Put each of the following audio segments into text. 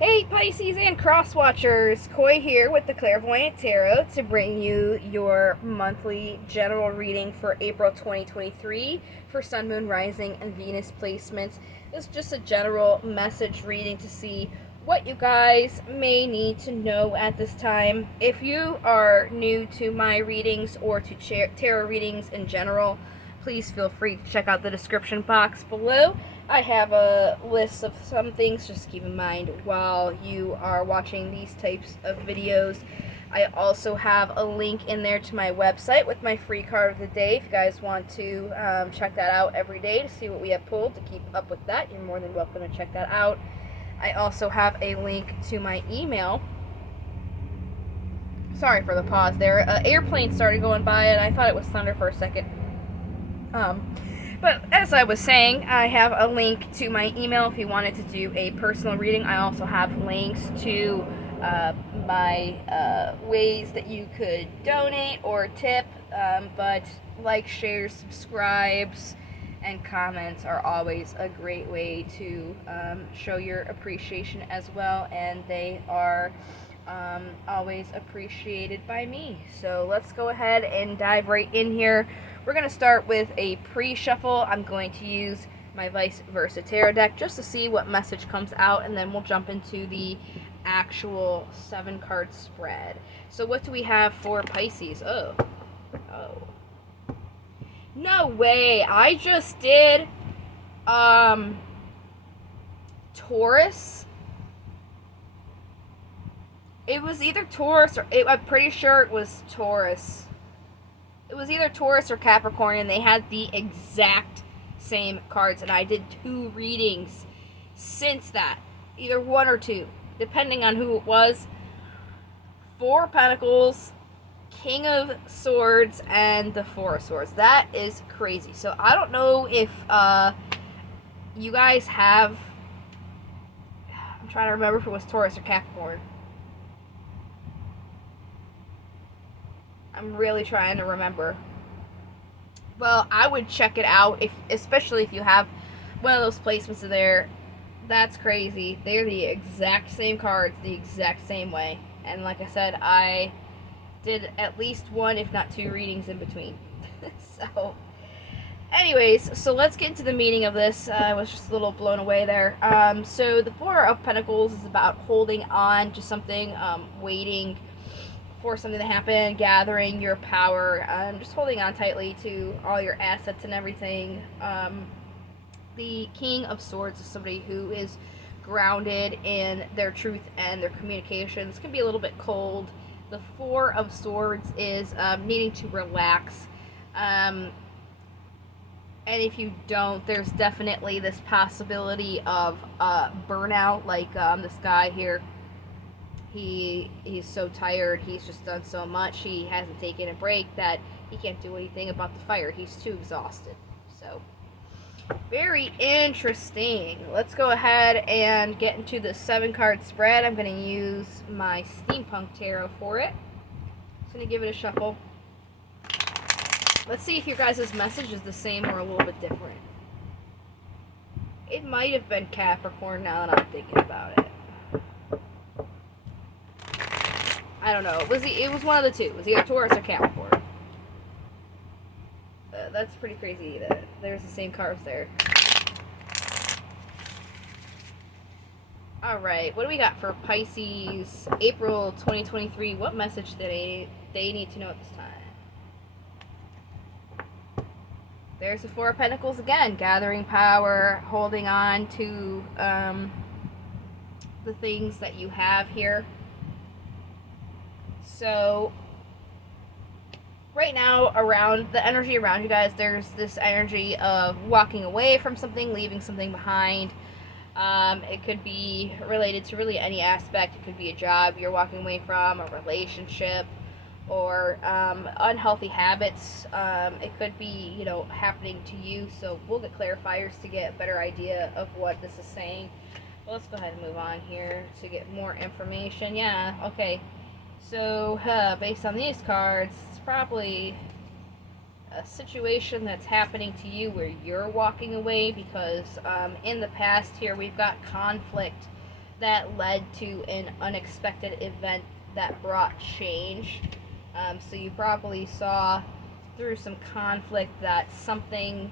Hey Pisces and Cross Watchers, Koi here with the Clairvoyant Tarot to bring you your monthly general reading for April 2023 for Sun, Moon, Rising, and Venus placements. It's just a general message reading to see what you guys may need to know at this time. If you are new to my readings or to tarot readings in general, please feel free to check out the description box below. I have a list of some things just to keep in mind while you are watching these types of videos. I also have a link in there to my website with my free card of the day. If you guys want to check that out every day to see what we have pulled to keep up with that, you're more than welcome to check that out. I also have a link to my email. Sorry for the pause there. An airplane started going by and I thought it was thunder for a second. But as I was saying, I have a link to my email if you wanted to do a personal reading. I also have links to my ways that you could donate or tip. But like, shares, subscribes, and comments are always a great way to show your appreciation as well. And they are always appreciated by me. So let's go ahead and dive right in here. We're going to start with a pre-shuffle. I'm going to use my Vice Versa Tarot deck just to see what message comes out, and then we'll jump into the actual 7-card spread. So what do we have for Pisces? Oh. No way. I just did Taurus. It was either Taurus or I'm pretty sure it was Taurus. It was either Taurus or Capricorn, and they had the exact same cards, and I did 2 readings since that. Either 1 or 2, depending on who it was. 4 of Pentacles, King of Swords, and the 4 of Swords. That is crazy. So I don't know if you guys have... I'm trying to remember if it was Taurus or Capricorn. I'm really trying to remember. Well, I would check it out, especially if you have one of those placements in there. That's crazy. They're the exact same cards, the exact same way. And like I said, I did at least 1, if not 2 readings in between. So, anyways, so let's get into the meaning of this. I was just a little blown away there. So the 4 of Pentacles is about holding on to something, waiting for something to happen, gathering your power, just holding on tightly to all your assets and everything. The King of Swords is somebody who is grounded in their truth and their communications. Can be a little bit cold. The 4 of Swords is needing to relax. And if you don't, there's definitely this possibility of burnout, like this guy here. He's so tired, he's just done so much, he hasn't taken a break that he can't do anything about the fire. He's too exhausted. So, very interesting. Let's go ahead and get into the 7-card spread. I'm going to use my Steampunk Tarot for it. Just going to give it a shuffle. Let's see if your guys' message is the same or a little bit different. It might have been Capricorn now that I'm thinking about it. I don't know. It was one of the 2. It was either Taurus or Capricorn. That's pretty crazy that there's the same cards there. Alright, what do we got for Pisces, April 2023? What message do they need to know at this time? There's the 4 of Pentacles again. Gathering power, holding on to the things that you have here. So, right now, around the energy around you guys, there's this energy of walking away from something, leaving something behind. It could be related to really any aspect. It could be a job you're walking away from, a relationship, or unhealthy habits. It could be, happening to you. So we'll get clarifiers to get a better idea of what this is saying. Well, let's go ahead and move on here to get more information. Yeah, okay. So, based on these cards, it's probably a situation that's happening to you where you're walking away because in the past here we've got conflict that led to an unexpected event that brought change. So you probably saw through some conflict that something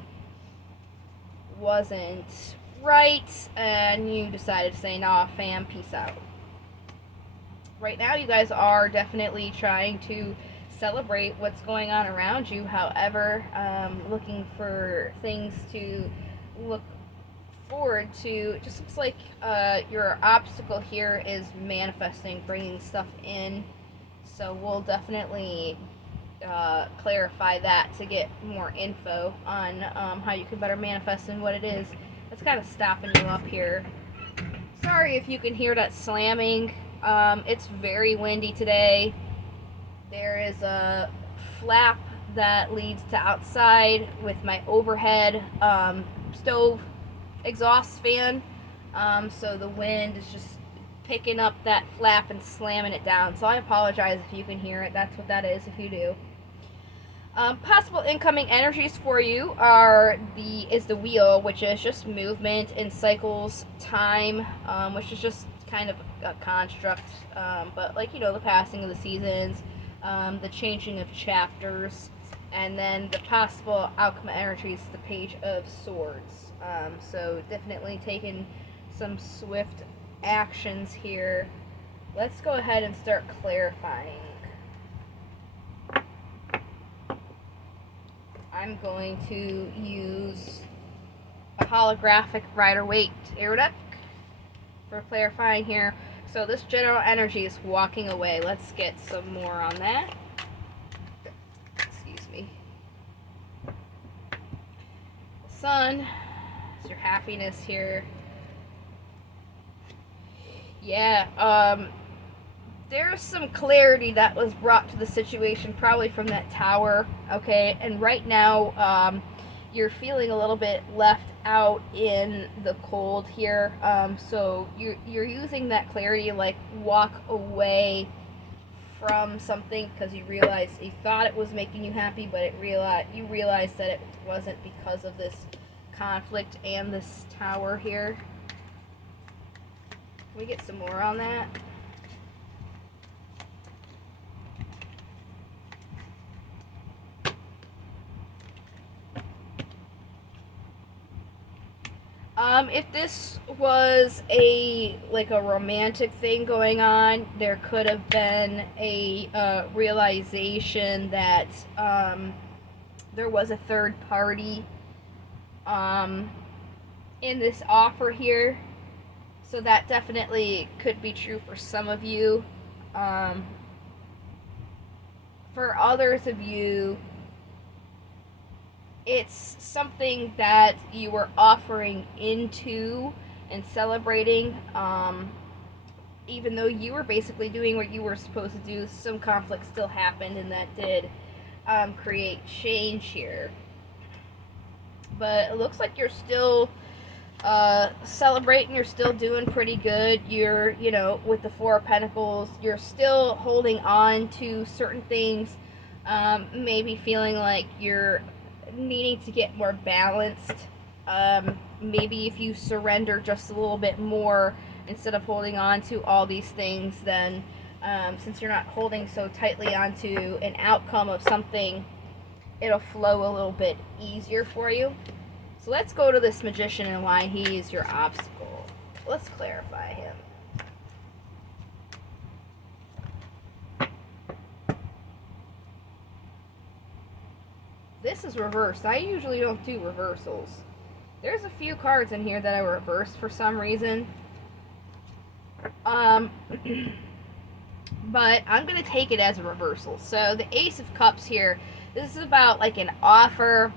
wasn't right, and you decided to say, nah, fam, peace out. Right now, you guys are definitely trying to celebrate what's going on around you. However, looking for things to look forward to. It just looks like your obstacle here is manifesting, bringing stuff in. So we'll definitely clarify that to get more info on how you can better manifest and what it is that's kind of stopping you up here. Sorry if you can hear that slamming. It's very windy today. There is a flap that leads to outside with my overhead stove exhaust fan. So the wind is just picking up that flap and slamming it down. So I apologize if you can hear it. That's what that is if you do. Possible incoming energies for you is the wheel, which is just movement in cycles, time, which is just kind of a construct, but like, you know, the passing of the seasons, the changing of chapters, and then the possible outcome energies, the Page of Swords. So definitely taking some swift actions here. Let's go ahead and start clarifying. I'm going to use a holographic Rider-Waite tarot deck for clarifying here. So this general energy is walking away. Let's get some more on that. Excuse me. Sun is your happiness here. Yeah, there's some clarity that was brought to the situation, probably from that tower, okay? And right now, you're feeling a little bit left out in the cold here. So you're using that clarity, like walk away from something because you thought it was making you happy, but you realized that it wasn't because of this conflict and this tower here. Can we get some more on that? If this was a romantic thing going on, there could have been a realization that there was a third party in this offer here. So that definitely could be true for some of you. For others of you, it's something that you were offering into and celebrating, even though you were basically doing what you were supposed to do. Some conflict still happened, and that did create change here. But it looks like you're still celebrating. You're still doing pretty good. You're, with the Four of Pentacles, you're still holding on to certain things, maybe feeling like you're needing to get more balanced. Maybe if you surrender just a little bit more instead of holding on to all these things, then since you're not holding so tightly onto an outcome of something, it'll flow a little bit easier for you. So let's go to this Magician and why he is your obstacle. Let's clarify him. This is reversed. I usually don't do reversals. There's a few cards in here that I reversed for some reason. But I'm going to take it as a reversal. So the Ace of Cups here, this is about like an offer,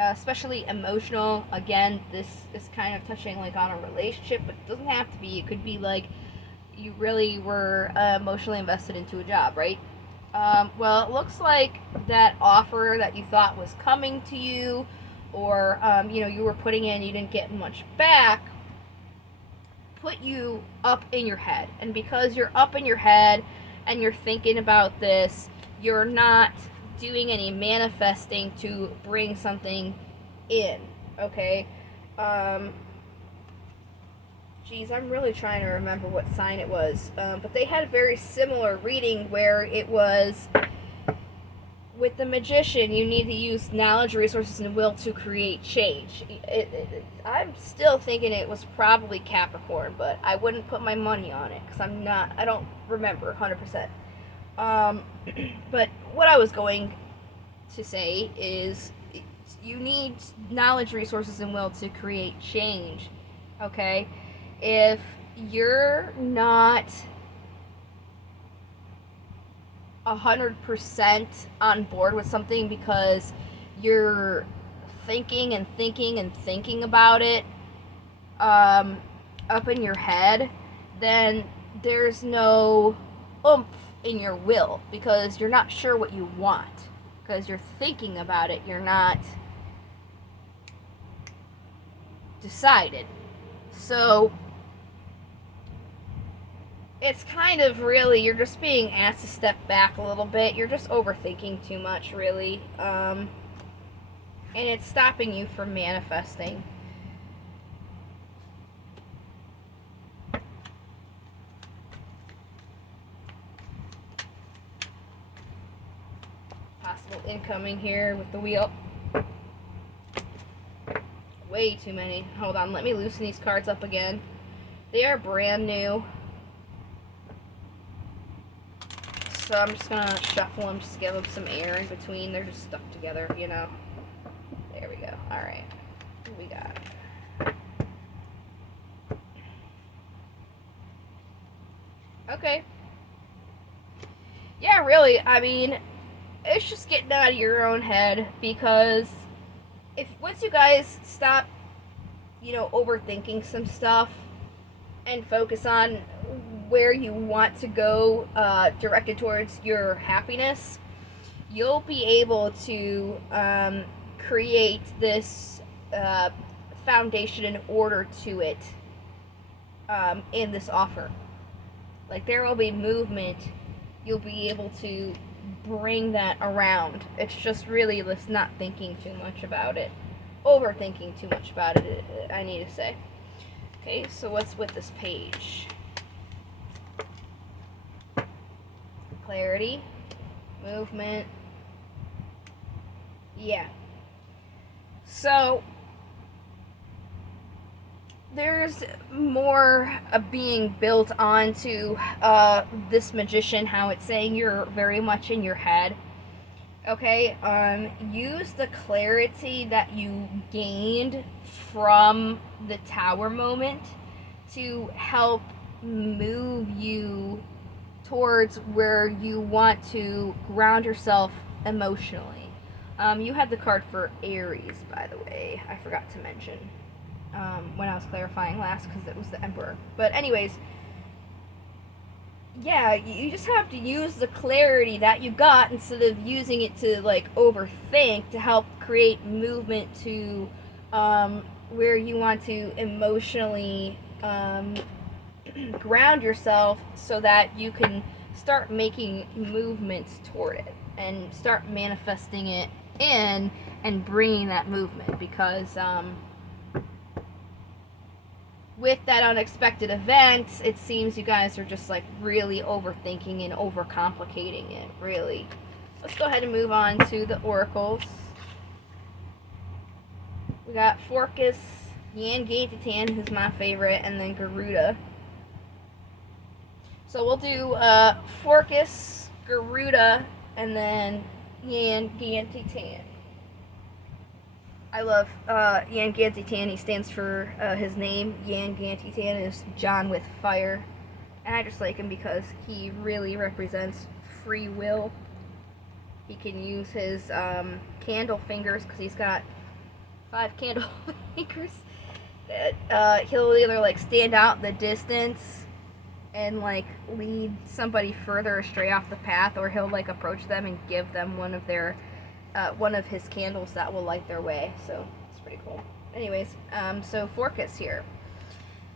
especially emotional. Again, this is kind of touching like on a relationship, but it doesn't have to be. It could be like you really were emotionally invested into a job, right? Well, it looks like that offer that you thought was coming to you, or you were putting in, you didn't get much back, put you up in your head. And because you're up in your head and you're thinking about this, you're not doing any manifesting to bring something in, okay? Geez, I'm really trying to remember what sign it was. But they had a very similar reading where it was with the magician, you need to use knowledge, resources, and will to create change. I'm still thinking it was probably Capricorn, but I wouldn't put my money on it because I don't remember 100%. But what I was going to say is you need knowledge, resources, and will to create change. Okay? If you're not 100% on board with something because you're thinking and thinking and thinking about it up in your head, then there's no oomph in your will because you're not sure what you want because you're thinking about it. You're not decided. So it's kind of really, you're just being asked to step back a little bit. You're just overthinking too much, really. And it's stopping you from manifesting. Possible incoming here with the wheel. Way too many. Hold on, let me loosen these cards up again. They are brand new. So I'm just gonna shuffle them, just give them some air in between. They're just stuck together, you know. There we go. Alright. What we got? Okay. Yeah, really, I mean, it's just getting out of your own head because once you guys stop, overthinking some stuff and focus on where you want to go, directed towards your happiness, you'll be able to create this foundation and order to it in this offer. Like, there will be movement. You'll be able to bring that around. It's just really just not thinking too much about it. Overthinking too much about it, I need to say. Okay, so what's with this page? Clarity, movement. Yeah. So there's more being built onto this magician, how it's saying you're very much in your head. Okay, use the clarity that you gained from the tower moment to help move you towards where you want to ground yourself emotionally. You had the card for Aries, by the way. I forgot to mention when I was clarifying last because it was the Emperor. But anyways, yeah, you just have to use the clarity that you got instead of using it to overthink to help create movement to where you want to emotionally ground yourself so that you can start making movements toward it and start manifesting it in and bringing that movement because with that unexpected event, it seems you guys are just really overthinking and overcomplicating it, really. Let's go ahead and move on to the oracles. We got Forcus, Yan Gantitan, who's my favorite, and then Garuda. So we'll do Forcus, Garuda, and then Yan Gantitan. I love Yan Gantitan. He stands for his name. Yan Gantitan is John with fire. And I just like him because he really represents free will. He can use his candle fingers because he's got 5 candle fingers. He'll either stand out in the distance and lead somebody further astray off the path, or he'll approach them and give them one of his candles that will light their way. So it's pretty cool. Anyways, so Forcus here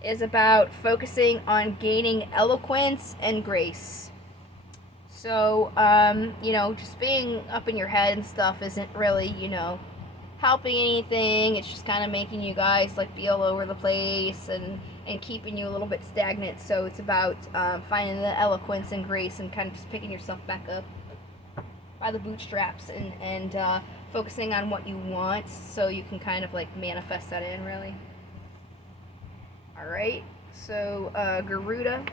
is about focusing on gaining eloquence and grace. So just being up in your head and stuff isn't really helping anything. It's just kind of making you guys be all over the place and and keeping you a little bit stagnant. So it's about finding the eloquence and grace and kind of just picking yourself back up by the bootstraps and focusing on what you want so you can kind of like manifest that in, really. All right, so Garuda,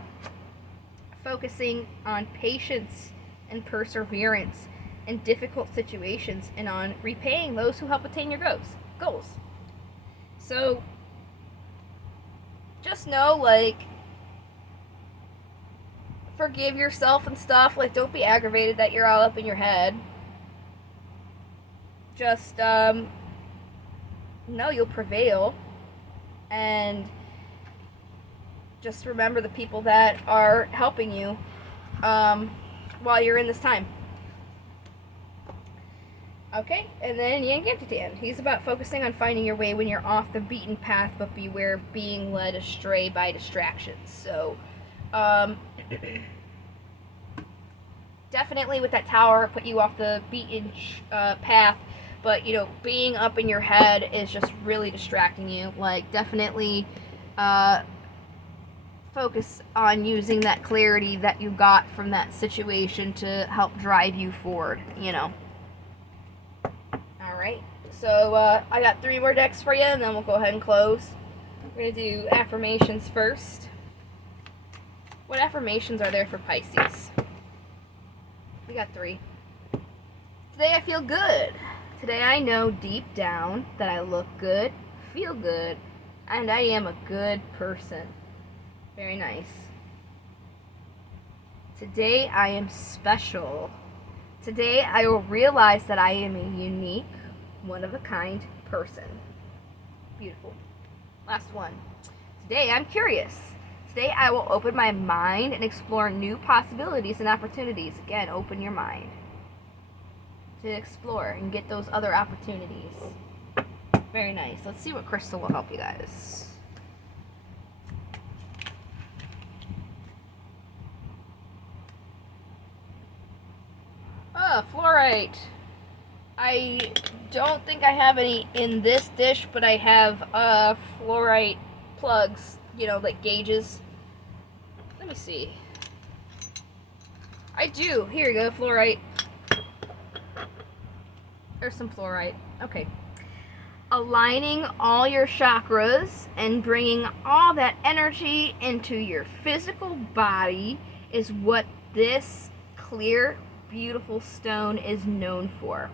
focusing on patience and perseverance in difficult situations and on repaying those who help attain your goals. So just know, like, forgive yourself and stuff. Like, don't be aggravated that you're all up in your head. Just know you'll prevail, and just remember the people that are helping you while you're in this time. Okay, and then Yangamtitan. He's about focusing on finding your way when you're off the beaten path, but beware of being led astray by distractions. So, definitely with that tower, put you off the beaten path, but, you know, being up in your head is just really distracting you. Like, definitely focus on using that clarity that you got from that situation to help drive you forward, you know. Alright, so I got 3 more decks for you, and then we'll go ahead and close. We're going to do affirmations first. What affirmations are there for Pisces? We got 3. Today I feel good. Today I know deep down that I look good, feel good, and I am a good person. Very nice. Today I am special. Today I will realize that I am a unique, one-of-a-kind person. Beautiful. Last one. Today I'm curious. Today I will open my mind and explore new possibilities and opportunities. Again, open your mind to explore and get those other opportunities. Very nice. Let's see what crystal will help you guys. Fluorite. I don't think I have any in this dish, but I have fluorite plugs, you know, like gauges. Let me see. I do. Here you go, fluorite. There's some fluorite. Okay. Aligning all your chakras and bringing all that energy into your physical body is what this clear, beautiful stone is known for.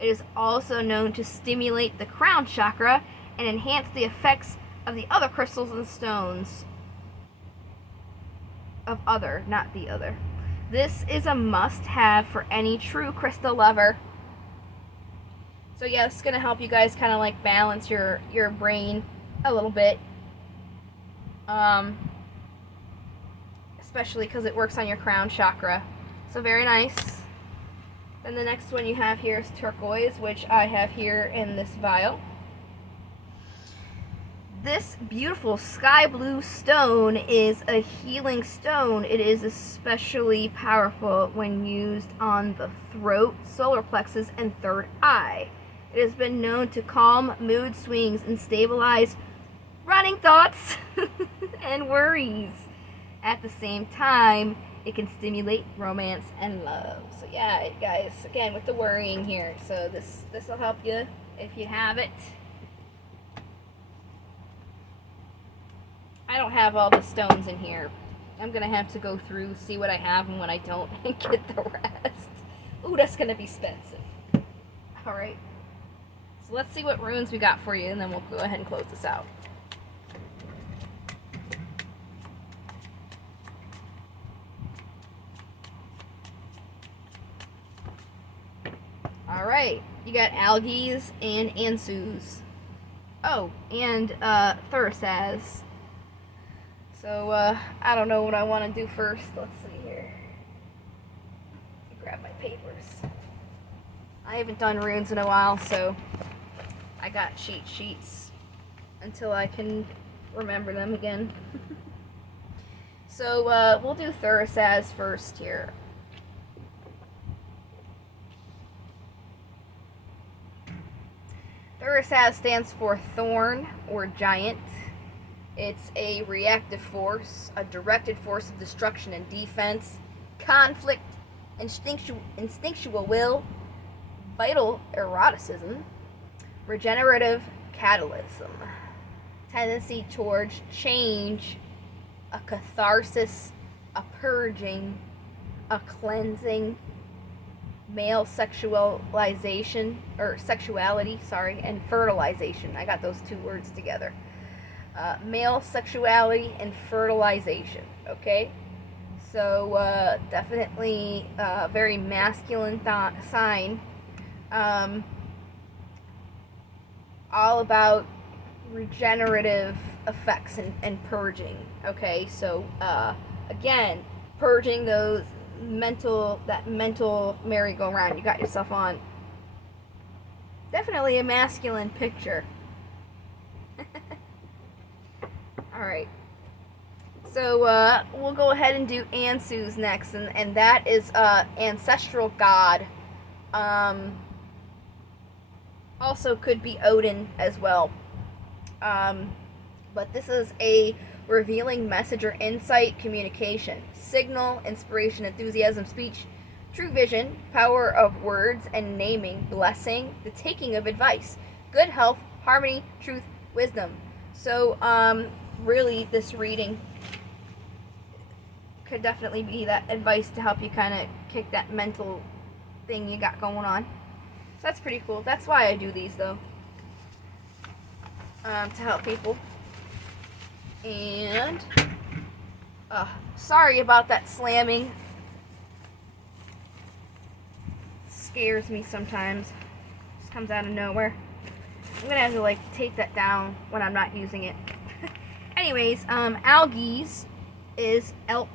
It is also known to stimulate the crown chakra and enhance the effects of the other crystals and stones. Not the other. This is a must-have for any true crystal lover. So yeah, it's going to help you guys kind of like balance your brain a little bit. Especially because it works on your crown chakra. So very nice. Then the next one you have here is turquoise, which I have here in this vial. This beautiful sky blue stone is a healing stone. It is especially powerful when used on the throat, solar plexus, and third eye. It has been known to calm mood swings and stabilize running thoughts and worries. At the same time, it can stimulate romance and love. So yeah, guys, again, with the worrying here. So this will help you if you have it. I don't have all the stones in here. I'm going to have to go through, see what I have and what I don't, and get the rest. Ooh, that's going to be expensive. Alright. So let's see what runes we got for you, and then we'll go ahead and close this out. Alright, you got Algies and Ansus. Oh, and Thursaz. So, I don't know what I want to do first. Let's see here. Grab my papers. I haven't done runes in a while, so I got cheat sheets until I can remember them again. So, we'll do Thursaz first here. Thursaz stands for thorn or giant. It's a reactive force, a directed force of destruction and defense, conflict, instinctual will, vital eroticism, regenerative catalysm, tendency towards change, a catharsis, a purging, a cleansing, male sexualization, or sexuality, sorry, and fertilization. I got those two words together. Male sexuality and fertilization, okay? So definitely a very masculine sign. All about regenerative effects and purging, okay? So again, purging that mental merry-go-round you got yourself on. Definitely a masculine picture. Alright. So we'll go ahead and do Ansu's next, and that is ancestral god. Also could be Odin as well. But this is a revealing message or insight, communication, signal, inspiration, enthusiasm, speech, true vision, power of words and naming, blessing, the taking of advice, good health, harmony, truth, wisdom. So really this reading could definitely be that advice to help you kind of kick that mental thing you got going on. So that's pretty cool. That's why I do these, though, to help people. And sorry about that slamming. It scares me sometimes. Just comes out of nowhere. I'm gonna have to like take that down when I'm not using it. Anyways, algaes is elk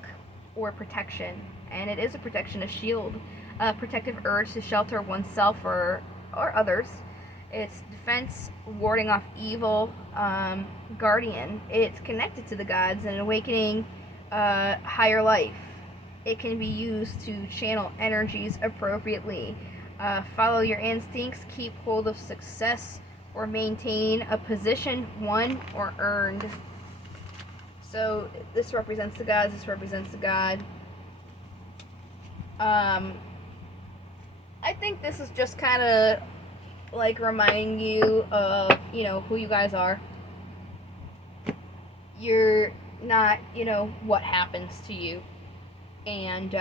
or protection, and it is a protection, a shield, a protective urge to shelter oneself or others. It's defense, warding off evil, guardian. It's connected to the gods and awakening higher life. It can be used to channel energies appropriately. Follow your instincts, keep hold of success, or maintain a position won or earned. So this represents the gods, this represents the god. I think this is just kind of like reminding you of, you know, who you guys are. You're not, you know, what happens to you. And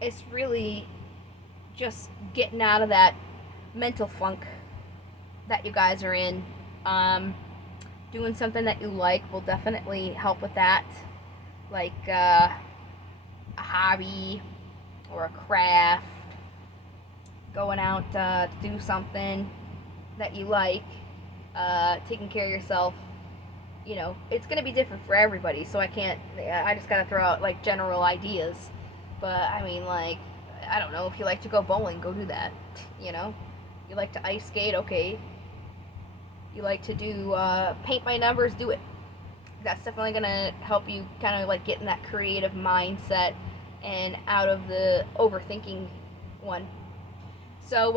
it's really just getting out of that mental funk that you guys are in. Doing something that you like will definitely help with that. Like a hobby or a craft. Going out to do something that you like. Taking care of yourself. You know, it's going to be different for everybody, so I just got to throw out like general ideas. But I mean, like, I don't know, if you like to go bowling, go do that. You know, you like to ice skate, okay. You like to do paint by numbers, do it. That's definitely going to help you kind of like get in that creative mindset and out of the overthinking one. So,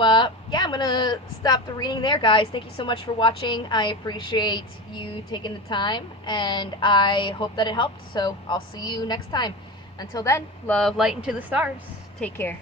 yeah, I'm going to stop the reading there, guys. Thank you so much for watching. I appreciate you taking the time, and I hope that it helped. So, I'll see you next time. Until then, love, light, and to the stars. Take care.